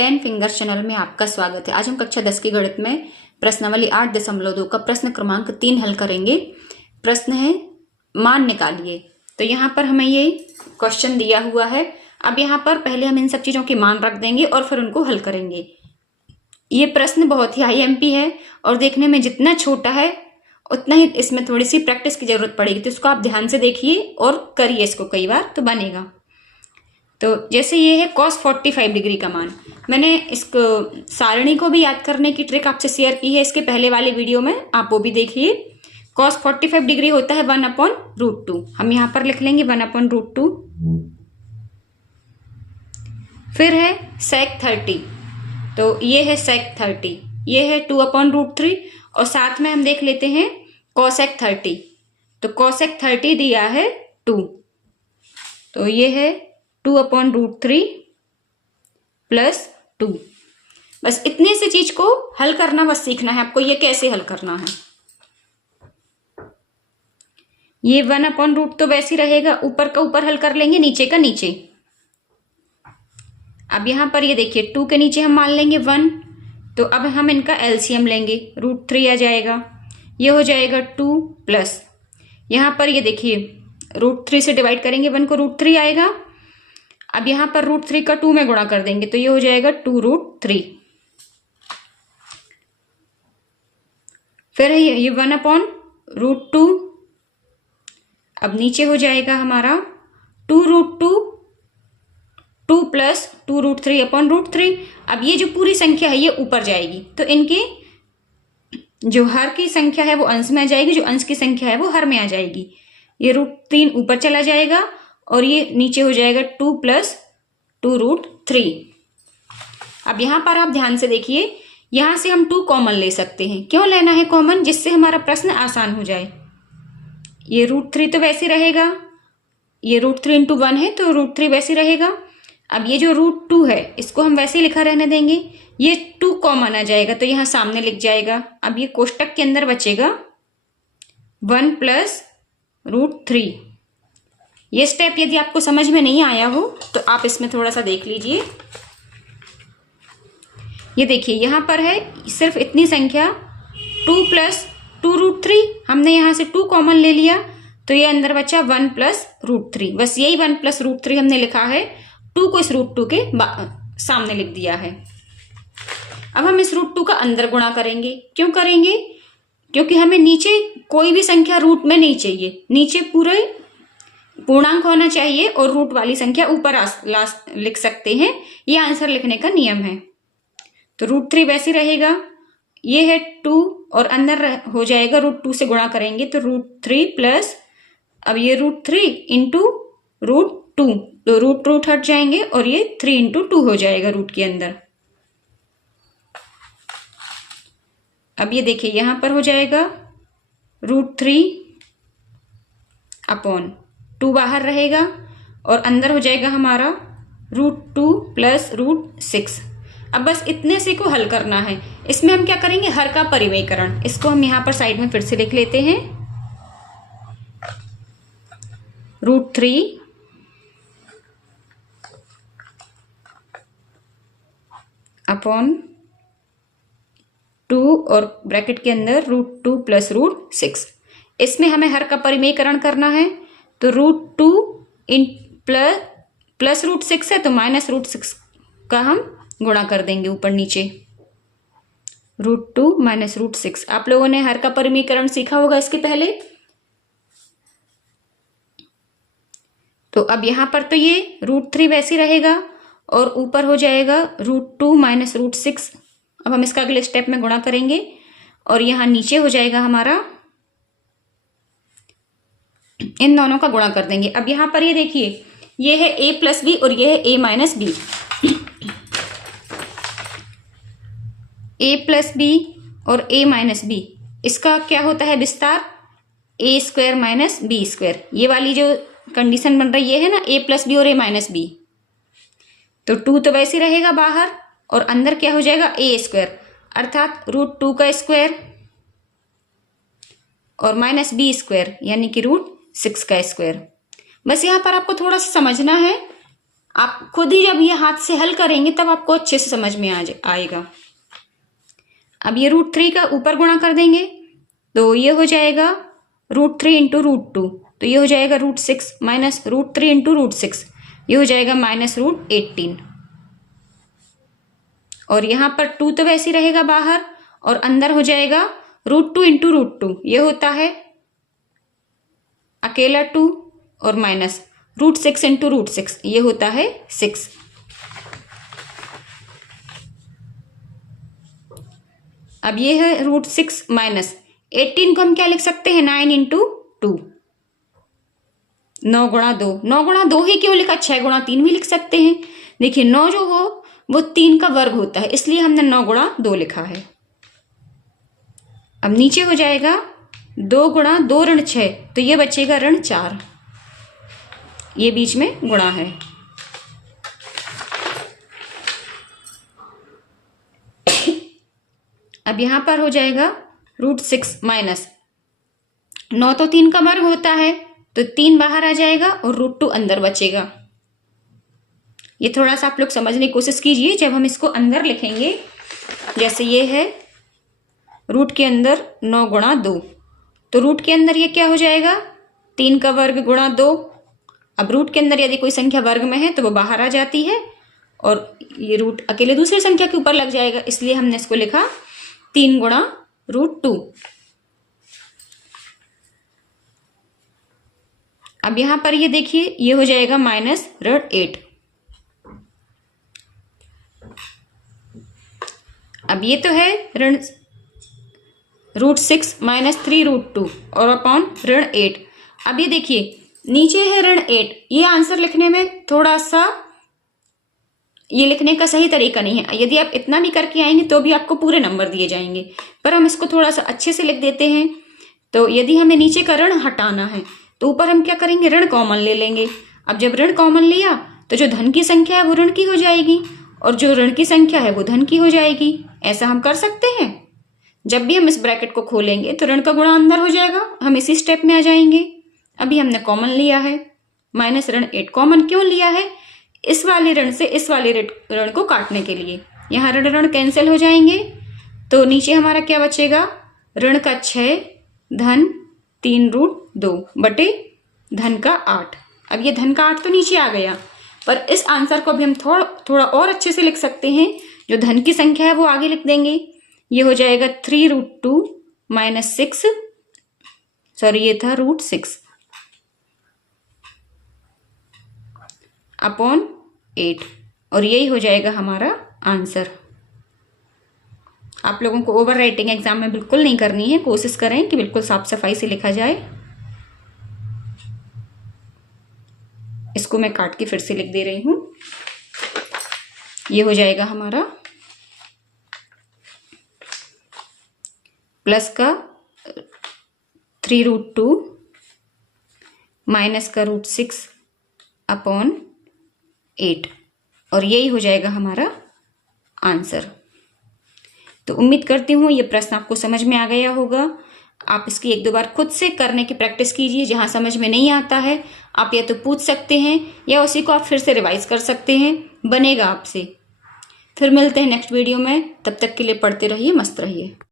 10 fingers channel में आपका स्वागत है। आज हम कक्षा 10 की गणित में प्रश्नावली 8.2 का प्रश्न क्रमांक 3 हल करेंगे। प्रश्न है मान निकालिए। तो यहाँ पर हमें ये क्वेश्चन दिया हुआ है। अब यहाँ पर पहले हम इन सब चीजों के मान रख देंगे और फिर उनको हल करेंगे। ये प्रश्न बहुत ही IMP है और देखने में जितना छोटा है उतना ही इसमें थोड़ी सी प्रैक्टिस की जरूरत पड़ेगी। तो इसको आप ध्यान से देखिए और करिए इसको कई बार, तो बनेगा। तो जैसे ये है cos 45 डिग्री का मान। मैंने इसको सारणी को भी याद करने की ट्रिक आपसे शेयर की है इसके पहले वाले वीडियो में, आप वो भी देखिए। cos 45 डिग्री होता है 1/√2। हम यहाँ पर लिख लेंगे 1/√2। फिर है sec 30, तो ये है sec 30, ये है 2/√3 और साथ में हम देख लेते हैं cosec 30। तो cosec 30 दिया है 2, तो ये है 2/√3 + 2। बस इतने से चीज को हल करना बस सीखना है आपको। ये कैसे हल करना है, ये 1/√2 तो वैसे ही रहेगा, ऊपर का ऊपर हल कर लेंगे, नीचे का नीचे। अब यहां पर ये देखिए 2 के नीचे हम मान लेंगे 1, तो अब हम इनका LCM लेंगे, √3 आ जाएगा। ये हो जाएगा 2 प्लस यहां पर ये देखिए √3 से डिवाइड करेंगे 1 को, √3 आएगा। अब यहां पर √3 का 2 में गुणा कर देंगे तो ये हो जाएगा 2√3। फिर है ये 1/√2। अब नीचे हो जाएगा हमारा 2√2, 2 प्लस 2√3/√3। अब ये जो पूरी संख्या है ये ऊपर जाएगी, तो इनके जो हर की संख्या है वो अंश में आ जाएगी, जो अंश की संख्या है वो हर में आ जाएगी। ये √3 ऊपर चला जाएगा और ये नीचे हो जाएगा 2 प्लस 2√3। अब यहां पर आप ध्यान से देखिए, यहां से हम 2 कॉमन ले सकते हैं। क्यों लेना है कॉमन? जिससे हमारा प्रश्न आसान हो जाए। ये √3 तो वैसे रहेगा, ये √3 × 1 है तो √3 वैसे रहेगा। अब ये जो √2 है इसको हम वैसे ही लिखा रहने देंगे, ये 2 कॉमन आ जाएगा तो यहां सामने लिख जाएगा। अब ये कोष्टक के अंदर बचेगा 1 + √3। ये स्टेप यदि आपको समझ में नहीं आया हो तो आप इसमें थोड़ा सा देख लीजिए। ये देखिए यहां पर है सिर्फ इतनी संख्या 2 + 2√3, हमने यहां से 2 कॉमन ले लिया तो ये अंदर बचा 1 + √3। बस यही 1 + √3 हमने लिखा है, 2 को इस √2 के सामने लिख दिया है। अब हम इस √2 का अंदर गुणा करेंगे। क्यों करेंगे? क्योंकि हमें नीचे कोई भी संख्या रूट में नहीं चाहिए, नीचे पूरे पूर्णांक होना चाहिए और रूट वाली संख्या ऊपर लिख सकते हैं। ये आंसर लिखने का नियम है। तो √3 वैसे रहेगा, ये है 2 और अंदर हो जाएगा √2 से गुणा करेंगे तो √3 प्लस, अब ये √3 × √2, तो रूट हट जाएंगे और ये 3 × 2 हो जाएगा रूट के अंदर। अब ये देखिए यहां पर हो जाएगा √3/2 बाहर रहेगा और अंदर हो जाएगा हमारा √2 + √6। अब बस इतने से को हल करना है। इसमें हम क्या करेंगे, हर का परिमेयकरण। इसको हम यहां पर साइड में फिर से लिख लेते हैं, √3/2 और ब्रैकेट के अंदर √2 + √6। इसमें हमें हर का परिमेयकरण करना है, तो √2 प्लस √6 है तो -√6 का हम गुणा कर देंगे ऊपर नीचे, √2 - √6। आप लोगों ने हर का परिमेयकरण सीखा होगा इसके पहले। तो अब यहां पर तो ये √3 वैसे रहेगा और ऊपर हो जाएगा √2 - √6। अब हम इसका अगले स्टेप में गुणा करेंगे और यहां नीचे हो जाएगा हमारा, इन दोनों का गुणा कर देंगे। अब यहां पर ये देखिए ये है a + b और ये है a - b। a + b और a - b, इसका क्या होता है विस्तार, a² - b²। ये वाली जो कंडीशन बन रही है ना, a + b और a - b, तो 2 तो वैसे रहेगा बाहर और अंदर क्या हो जाएगा a² अर्थात √2 का स्क्वायर और -b² यानी कि √6 का स्क्वायर। बस यहाँ पर आपको थोड़ा सा समझना है आप खुद ही जब ये हाथ से हल करेंगे तब आपको अच्छे से समझ में आएगा। अब ये √3 का ऊपर गुणा कर देंगे तो ये हो जाएगा √3 इंटू √2, तो ये हो जाएगा √6 माइनस √3 इंटू √6, ये हो जाएगा माइनस √18। और यहाँ पर 2 तो वैसे ही रहेगा बाहर और अंदर हो जाएगा √2 इंटू √2, ये होता है अकेला 2 और माइनस √6 इंटू √6, ये होता है 6। अब ये है √6 माइनस 18 को हम क्या लिख सकते हैं 9 इंटू 2, 9 गुणा 2, 9 गुणा 2 ही क्यों लिखा, 6 गुणा 3 भी लिख सकते हैं। देखिए 9 जो हो वो 3 का वर्ग होता है, इसलिए हमने 9 गुणा 2 लिखा है। अब नीचे हो जाएगा 2 गुणा 2 ऋण 6, तो ये बचेगा ऋण 4, ये बीच में गुणा है। अब यहां पर हो जाएगा √6 माइनस 9 तो 3 का वर्ग होता है, तो 3 बाहर आ जाएगा और √2 अंदर बचेगा। ये थोड़ा सा आप लोग समझने की कोशिश कीजिए जब हम इसको अंदर लिखेंगे। जैसे ये है रूट के अंदर 9 गुणा 2, तो रूट के अंदर ये क्या हो जाएगा 3 का वर्ग गुणा 2। अब रूट के अंदर यदि कोई संख्या वर्ग में है तो वो बाहर आ जाती है और ये रूट अकेले दूसरी संख्या के ऊपर लग जाएगा, इसलिए हमने इसको लिखा 3 गुणा √2। अब यहां पर ये देखिए ये हो जाएगा माइनस √8। अब ये तो है ऋण √6 माइनस 3 √2 और अपॉन ऋण 8। अब ये देखिए नीचे है ऋण 8, ये आंसर लिखने में थोड़ा सा ये लिखने का सही तरीका नहीं है। यदि आप इतना भी करके आएंगे तो भी आपको पूरे नंबर दिए जाएंगे, पर हम इसको थोड़ा सा अच्छे से लिख देते हैं। तो यदि हमें नीचे का ऋण हटाना है तो ऊपर हम क्या करेंगे ऋण कॉमन ले लेंगे। अब जब ऋण कॉमन लिया तो जो धन की संख्या है वो ऋण की हो जाएगी और जो ऋण की संख्या है वो धन की हो जाएगी। ऐसा हम कर सकते हैं। जब भी हम इस ब्रैकेट को खोलेंगे तो ऋण का गुणा अंदर हो जाएगा, हम इसी स्टेप में आ जाएंगे। अभी हमने कॉमन लिया है माइनस ऋण 8। कॉमन क्यों लिया है, इस वाले ऋण से इस वाले ऋण को काटने के लिए। यहाँ ऋण ऋण कैंसिल हो जाएंगे तो नीचे हमारा क्या बचेगा ऋण का 6 धन 3 √2 बटे धन का 8। अब ये धन का 8 तो नीचे आ गया, पर इस आंसर को भी हम थोड़ा और अच्छे से लिख सकते हैं। जो धन की संख्या है वो आगे लिख देंगे। ये हो जाएगा 3 √2 माइनस 6, सॉरी ये था √6 अपॉन 8, और यही हो जाएगा हमारा आंसर। आप लोगों को ओवर राइटिंग एग्जाम में बिल्कुल नहीं करनी है, कोशिश करें कि बिल्कुल साफ सफाई से लिखा जाए। इसको मैं काट के फिर से लिख दे रही हूं। ये हो जाएगा हमारा प्लस का 3 √2 माइनस का √6 अपॉन 8, और यही हो जाएगा हमारा आंसर। तो उम्मीद करती हूँ ये प्रश्न आपको समझ में आ गया होगा। आप इसकी 1-2 बार खुद से करने की प्रैक्टिस कीजिए। जहाँ समझ में नहीं आता है आप या तो पूछ सकते हैं या उसी को आप फिर से रिवाइज कर सकते हैं, बनेगा आपसे। फिर मिलते हैं नेक्स्ट वीडियो में, तब तक के लिए पढ़ते रहिए, मस्त रहिए।